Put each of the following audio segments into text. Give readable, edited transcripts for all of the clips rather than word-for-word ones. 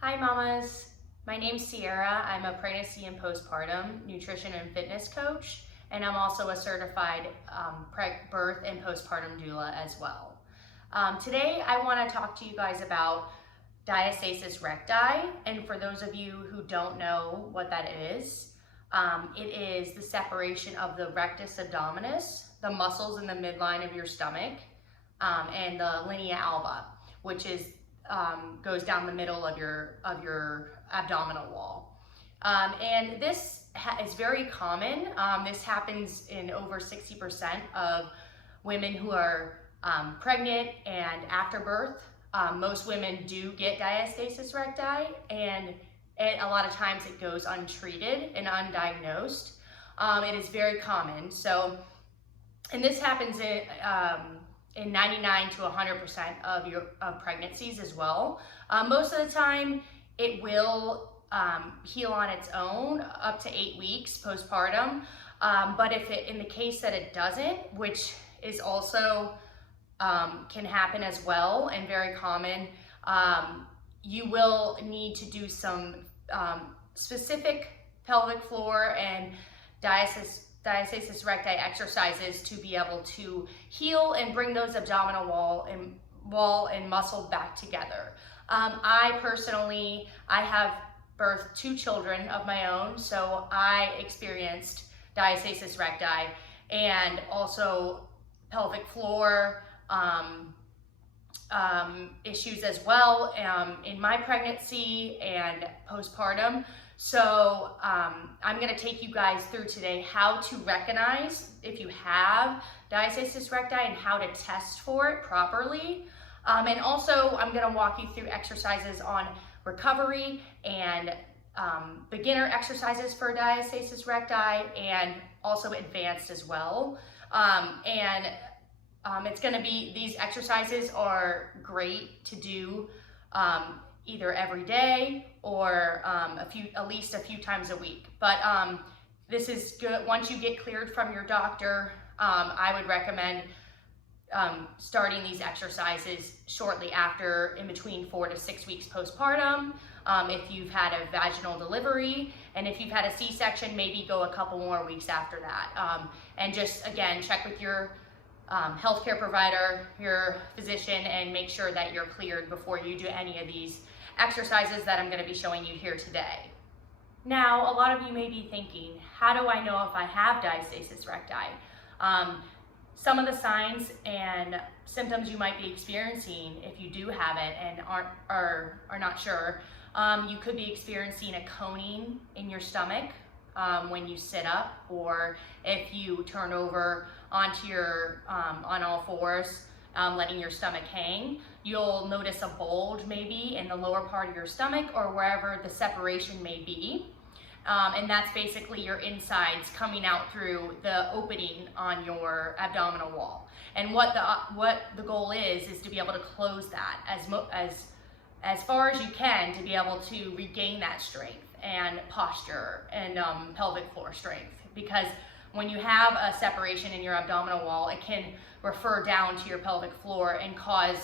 Hi mamas, my name's Sierra. I'm a pregnancy and postpartum nutrition and fitness coach, and I'm also a certified birth and postpartum doula as well. Today I want to talk to you guys about diastasis recti, and for those of you who don't know what that is, it is the separation of the rectus abdominis, the muscles in the midline of your stomach, and the linea alba, which is goes down the middle of your abdominal wall. And this is very common. This happens in over 60% of women who are pregnant and after birth. Most women do get diastasis recti, and a lot of times it goes untreated and undiagnosed. It is very common. And this happens in 99 to 100% of pregnancies as well. Most of the time, it will heal on its own up to 8 weeks postpartum. But in the case that it doesn't, which is also can happen as well and very common, you will need to do some specific pelvic floor and diastasis recti exercises to be able to heal and bring those abdominal wall and muscle back together. I personally, I have birthed 2 children of my own, so I experienced diastasis recti and also pelvic floor issues as well in my pregnancy and postpartum. So I'm going to take you guys through today how to recognize if you have diastasis recti and how to test for it properly. And also I'm going to walk you through exercises on recovery and beginner exercises for diastasis recti and also advanced as well. It's going to be, these exercises are great to do either every day or at least a few times a week. But this is good. Once you get cleared from your doctor, I would recommend starting these exercises shortly after, in between 4 to 6 weeks postpartum. If you've had a vaginal delivery, and if you've had a C-section, maybe go a couple more weeks after that. And just, again, check with your healthcare provider, your physician, and make sure that you're cleared before you do any of these exercises that I'm going to be showing you here today. Now, a lot of you may be thinking, how do I know if I have diastasis recti? Some of the signs and symptoms you might be experiencing if you do have it and are not sure, you could be experiencing a coning in your stomach when you sit up, or if you turn over onto your on all fours, letting your stomach hang. You'll notice a bulge maybe in the lower part of your stomach or wherever the separation may be. And that's basically your insides coming out through the opening on your abdominal wall. And what the goal is to be able to close that as far as you can, to be able to regain that strength and posture and pelvic floor strength. Because when you have a separation in your abdominal wall, it can refer down to your pelvic floor and cause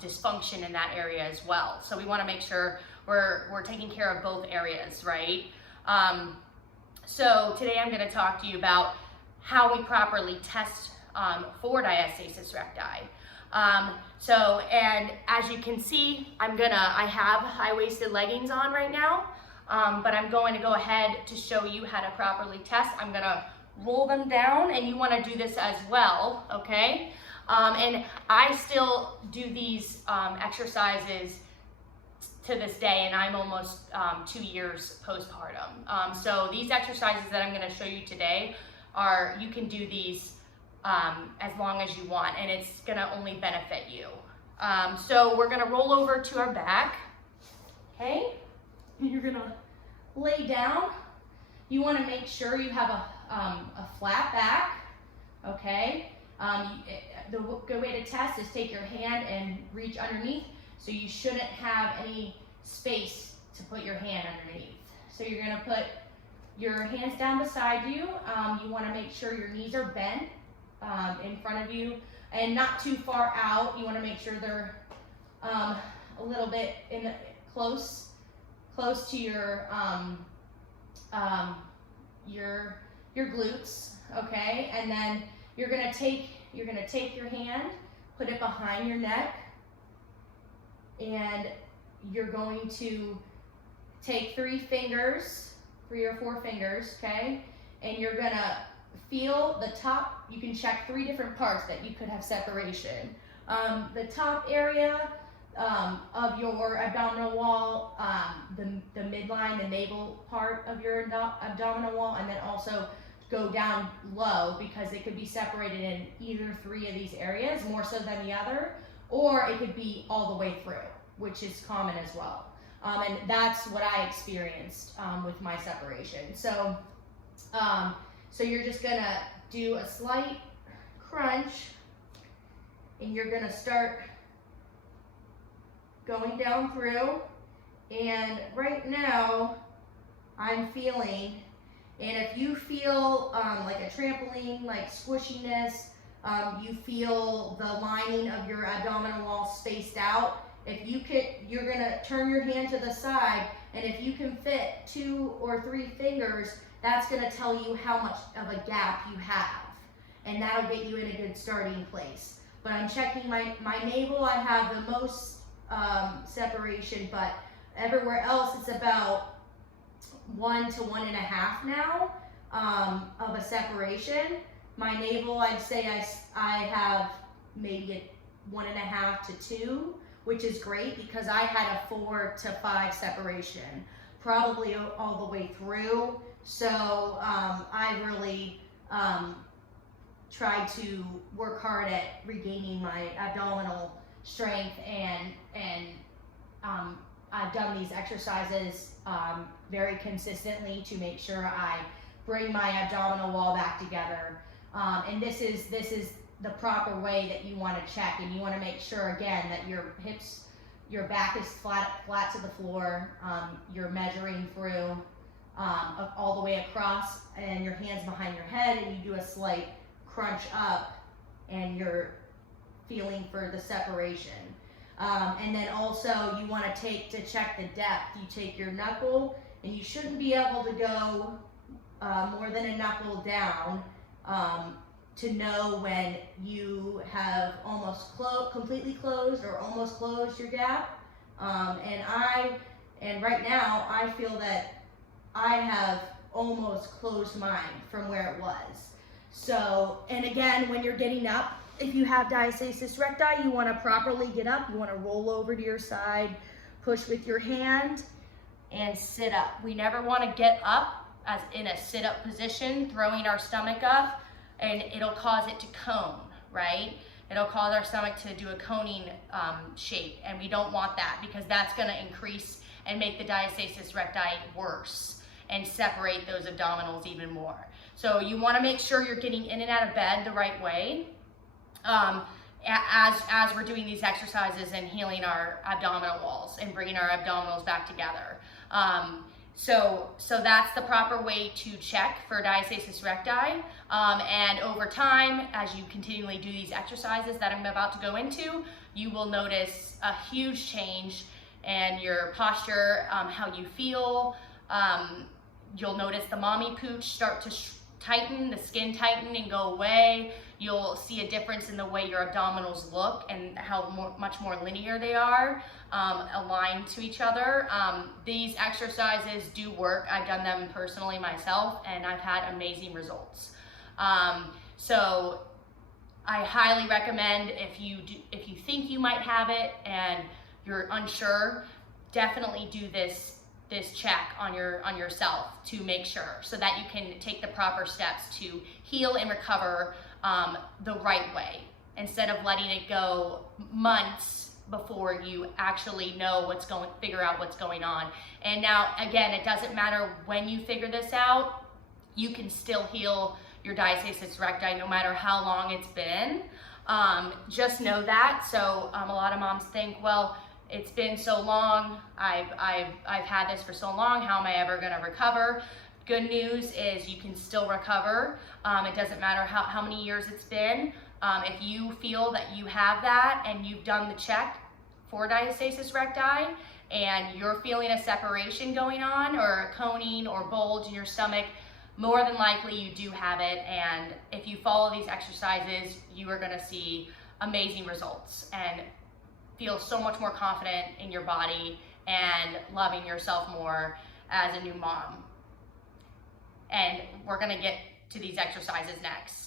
dysfunction in that area as well. So we want to make sure we're taking care of both areas, right? So today I'm going to talk to you about how we properly test for diastasis recti. And as you can see, I have high-waisted leggings on right now, but I'm going to go ahead to show you how to properly test. I'm going to roll them down, and you want to do this as well, okay? And I still do these exercises to this day, and I'm almost 2 years postpartum. So these exercises that I'm going to show you today you can do these as long as you want, and it's going to only benefit you. So we're going to roll over to our back, okay? And you're going to lay down. You want to make sure you have a flat back, okay? The good way to test is take your hand and reach underneath, so you shouldn't have any space to put your hand underneath. So you're going to put your hands down beside you. You want to make sure your knees are bent in front of you and not too far out. You want to make sure they're a little bit close close to your glutes, okay? And then you're gonna take your hand, put it behind your neck, and you're going to take 3 or 4 fingers, okay? And you're gonna feel the top. You can check 3 different parts that you could have separation. The top area of your abdominal wall, the midline, the navel part of your abdominal wall, and then also go down low, because it could be separated in either 3 of these areas, more so than the other, or it could be all the way through, which is common as well. And that's what I experienced with my separation. So, so you're just gonna do a slight crunch, and you're gonna start going down through. And right now, I'm feeling, and if you feel like a trampoline, like squishiness, you feel the lining of your abdominal wall spaced out, if you could, you're gonna turn your hand to the side, and if you can fit 2 or 3 fingers, that's gonna tell you how much of a gap you have, and that'll get you in a good starting place. But I'm checking my navel, I have the most separation, but everywhere else it's about 1 to 1.5 now of a separation. My navel, I'd say I have maybe a 1.5 to 2, which is great, because I had a 4 to 5 separation, probably all the way through. So I really tried to work hard at regaining my abdominal strength, and I've done these exercises very consistently to make sure I bring my abdominal wall back together. And this is the proper way that you want to check, and you want to make sure again that your hips, your back is flat to the floor. You're measuring through all the way across, and your hands behind your head, and you do a slight crunch up, and you're feeling for the separation. And then also you want to check the depth, you take your knuckle, and you shouldn't be able to go more than a knuckle down to know when you have almost completely closed or almost closed your gap. And right now I feel that I have almost closed mine from where it was. So, and again, when you're getting up, if you have diastasis recti, you want to properly get up. You want to roll over to your side, push with your hand, and sit up. We never want to get up as in a sit-up position, throwing our stomach up, and it'll cause it to cone, right? It'll cause our stomach to do a coning shape, and we don't want that, because that's going to increase and make the diastasis recti worse and separate those abdominals even more. So you want to make sure you're getting in and out of bed the right way as we're doing these exercises and healing our abdominal walls and bringing our abdominals back together. So that's the proper way to check for diastasis recti. And over time, as you continually do these exercises that I'm about to go into, you will notice a huge change in your posture, how you feel. You'll notice the mommy pooch start to tighten, the skin tighten and go away. You'll see a difference in the way your abdominals look and how much more linear they are, aligned to each other. These exercises do work. I've done them personally myself, and I've had amazing results. So I highly recommend, if you think you might have it and you're unsure, definitely do this check on yourself to make sure, so that you can take the proper steps to heal and recover the right way, instead of letting it go months before you actually figure out what's going on. And now, again, it doesn't matter when you figure this out, you can still heal your diastasis recti no matter how long it's been. Just know that. So a lot of moms think, well, it's been so long, I've had this for so long, how am I ever gonna recover? Good news is you can still recover. It doesn't matter how many years it's been. If you feel that you have that and you've done the check for diastasis recti and you're feeling a separation going on or a coning or bulge in your stomach, more than likely you do have it. And if you follow these exercises, you are gonna see amazing results and feel so much more confident in your body and loving yourself more as a new mom. And we're gonna get to these exercises next.